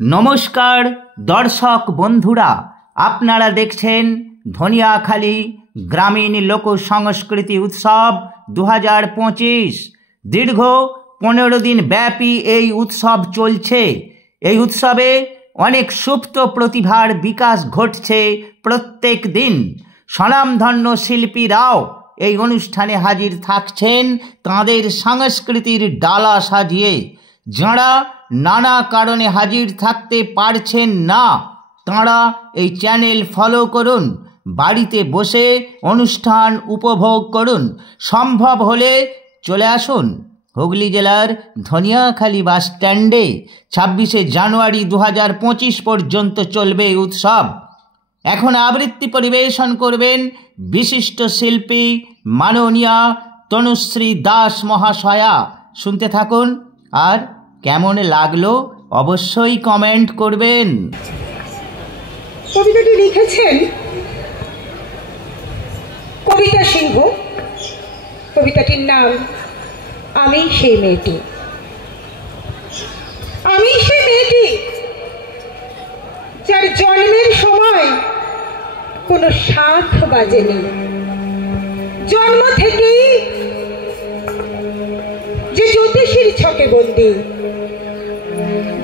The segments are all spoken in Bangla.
নমস্কার দর্শক বন্ধুরা, আপনারা দেখছেন ধনিয়াখালী গ্রামীণ লোক সংস্কৃতি উৎসব 2025। দীর্ঘ 15 দিন ব্যাপী এই উৎসব চলছে। এই উৎসবে অনেক সুপ্ত প্রতিভার বিকাশ ঘটছে প্রত্যেক দিন। স্বনামধন্য শিল্পীরাও এই অনুষ্ঠানে হাজির থাকছেন তাঁদের সংস্কৃতির ডালা সাজিয়ে। যাঁরা নানা কারণে হাজির থাকতে পারছেন না, তাঁরা এই চ্যানেল ফলো করুন, বাড়িতে বসে অনুষ্ঠান উপভোগ করুন। সম্ভব হলে চলে আসুন হুগলি জেলার ধনিয়াখালী বাস স্ট্যান্ডে। 26শে জানুয়ারি 2025 পর্যন্ত চলবে এই উৎসব। এখন আবৃত্তি পরিবেশন করবেন বিশিষ্ট শিল্পী মাননীয়া তনুশ্রী দাস মহাশয়া। শুনতে থাকুন, আর কেমন লাগলো অবশ্যই কমেন্ট করবেন। কবিতাটি লিখেছেন কবিতা সিংহ। কবিতাটির নাম আমি সেই মেয়েটি। আমি সেই মেয়েটি যার জন্মের সময় কোনো শাঁখ বাজেনি, জন্ম থেকেই যে জ্যোতিষীর ছকে বন্দী,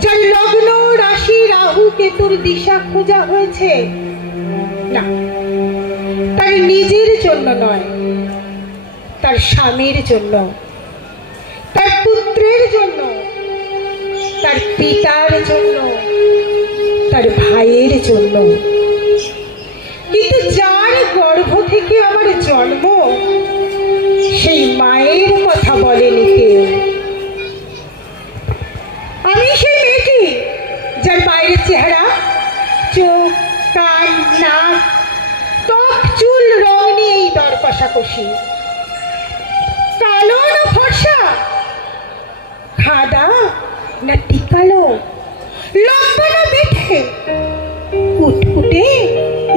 যার লগ্ন রাশি রাহু কেতুর দিশা খোঁজা হয়েছে না, তার নিজের জন্য নয়, তার স্বামীর জন্য, তার পুত্রের জন্য, তার পিতার জন্য, তার ভাইয়ের জন্য। কিন্তু যার গর্ভ থেকে আমার জন্ম, সেই মায়ের কথা বলেনি কেউ। আমি সেই মেয়েটি যার বাইরের চেহারা, চোখ, কান, নাক, ত্বক, চুল রং নিয়েই দর কষাকষি। কালো না ফর্সা, খাদা না টিকালো, লম্বা না বেঠে, কুটকুটে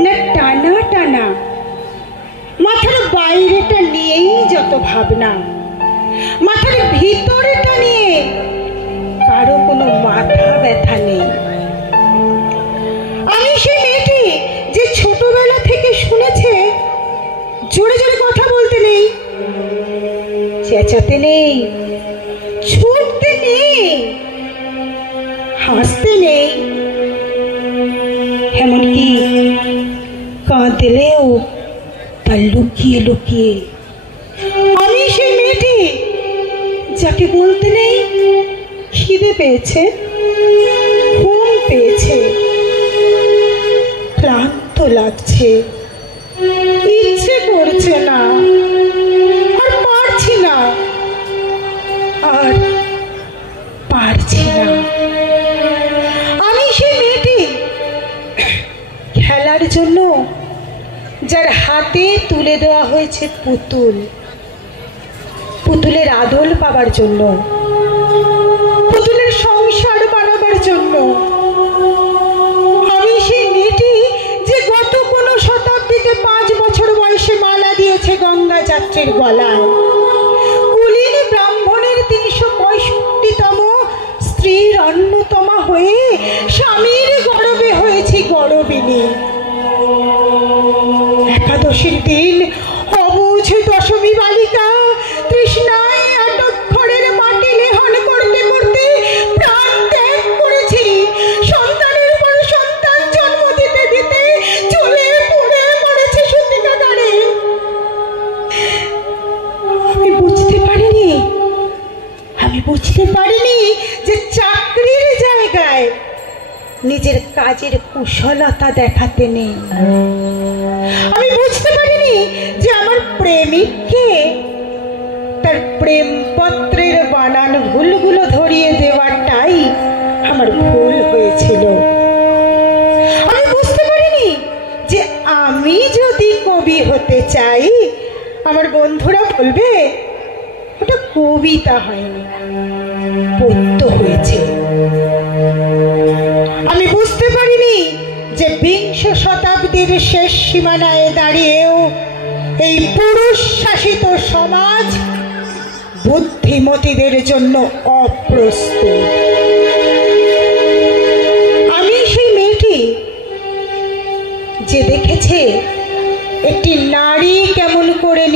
না টানা টানা, মাথার বাইরেটা নিয়েই যত ভাবনা, মাথার ভিতরেটা নিয়ে কারো কোনো মাথা ব্যথা নেই। আমি সেই মেয়েটি যে ছোটবেলা থেকে শুনেছে জোরে জোরে কথা বলতে নেই, চেঁচাতে নেই, ছুটতে নেই, হাসতে নেই, এমনকি কাঁদলেও তা লুকিয়ে লুকিয়ে। আমি সেই মেয়েটি যাকে বলতে নেই খিদে পেয়েছে, ঘুম পেয়েছে, ক্লান্ত লাগছে, ইচ্ছে করছে না, আর পারছি না, আর পারছি না। আমি সেই মেয়েটি খেলার জন্য যার হাতে তুলে দেওয়া হয়েছে পুতুল, পুতুলের আদল পাবার জন্য, পুতুলের সংসার বানাবার জন্য। আমি সেই মেয়েটি যে গত কোনো শতাব্দীতে 5 বছর বয়সে মালা দিয়েছে গঙ্গা যাত্রীর গলায়, কুলীন ব্রাহ্মণের 365তম স্ত্রীর অন্যতমা হয়ে স্বামীর গর্বে হয়েছি গর্বিনী। একাদশীর দিন অবুঝ দশমী বালিকা তৃষ্ণায় আটক্ষরের মাটি লেহন করতে করতে প্রাণ ত্যাগ করেছি। সন্তানের পর সন্তান জন্ম দিতে দিতে চলে পড়ে মরেছে সত্যিকারে। আমি বুঝতে পারিনি যে চাকরির জায়গায় নিজের কাজের কুশলতা দেখাতে নেই। আমি বুঝতে পারিনি যে আমার প্রেমিককে তার প্রেমপত্রের বানান ভুলগুলো ধরিয়ে দেওয়াটাই আমার ভুল হয়েছিল। আমি বুঝতে পারিনি যে আমি যদি কবি হতে চাই, আমার বন্ধুরা বলবে ওটা কবিতা হয়নি, পদ্য হয়েছে। আমি বুঝতে পারিনি যে 20 শতাব্দীর শেষ সীমানায় দাঁড়িয়েও এই পুরুষ শাসিত সমাজ বুদ্ধিমতীদের জন্য অপ্রস্তুত।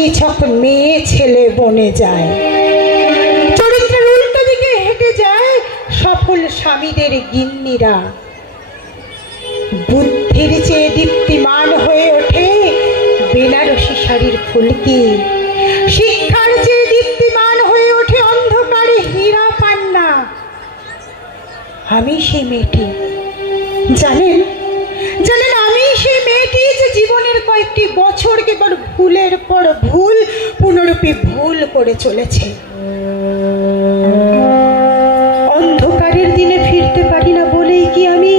নিছক মেয়ে ছেলে বনে যায়, চরিত্রের উল্টো দিকে হেঁটে যায় সফল স্বামীদের গিন্নিরা। বুদ্ধির চেয়ে দীপ্তিমান হয়ে ওঠে বেনারসি শাড়ির ফুলকি, শিক্ষার চেয়ে দীপ্তিমান হয়ে ওঠে অন্ধকারে হীরা পান্না। আমি সেই মেয়েটি, জানেন জানেন আমি সেই মেয়েটি যে জীবনের কয়েকটি বছর কেবল ভুলের পর ভুল পুনরূপে ভুল করে চলেছে। অন্ধকারের দিনে ফিরতে পারি না বলেই কি আমি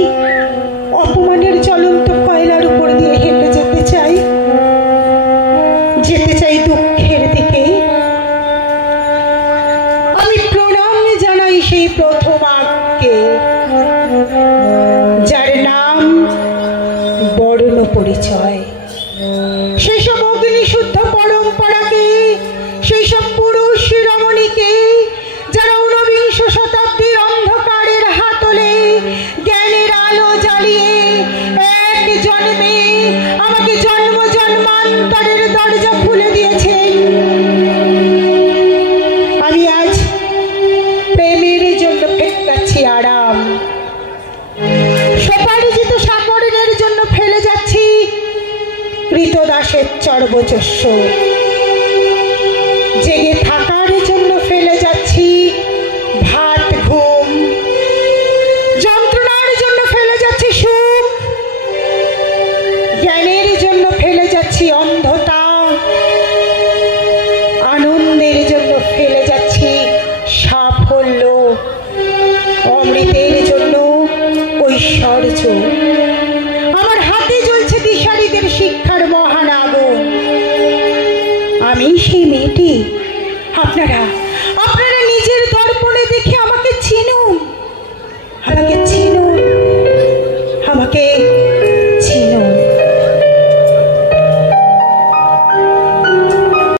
অপমানের জ্বলন্ত কয়লার উপর দিয়ে হেঁটে যেতে চাই দুঃখের দিকে? আমি প্রণাম জানাই সেই প্রথম আঁককে, যার নাম বর্ণ পরিচয়। সেই সব অগ্নিশুদ্ধ পরম্পরাকে, সেই সব পুরুষ রমণীকে যারা ঊনবিংশ শতাব্দীর অন্ধকারের হাতলে জ্ঞানের আলো জ্বালিয়ে এক জন্মে আমাকে জন্ম জন্মান্তরের দরজা খুলে দিয়েছেন। আমি আজ প্রেমের জন্য ফেলে আরাম, সোপারিজিত সাকরণের জন্য ফেলে যাচ্ছি কৃতদাসের চর্বচস্য, জেগে থাকার জন্য ফেলে যাচ্ছি ভাত ঘুম, যন্ত্রণার জন্য ফেলে যাচ্ছি সুখ, জ্ঞানের জন্য ফেলে যাচ্ছি অন্ধতা, আনন্দের জন্য ফেলে যাচ্ছি সাফল্য, অমৃতের জন্য ঐশ্বর্য। আমার হাতে জ্বলছে দিশারীদের শিক্ষার মহান আগুন। আমি সেই মেয়েটি, আপনারা আপনারা নিজের দর্পণে দেখে আমাকে চিনুন, আমাকে চিনুন, আমাকে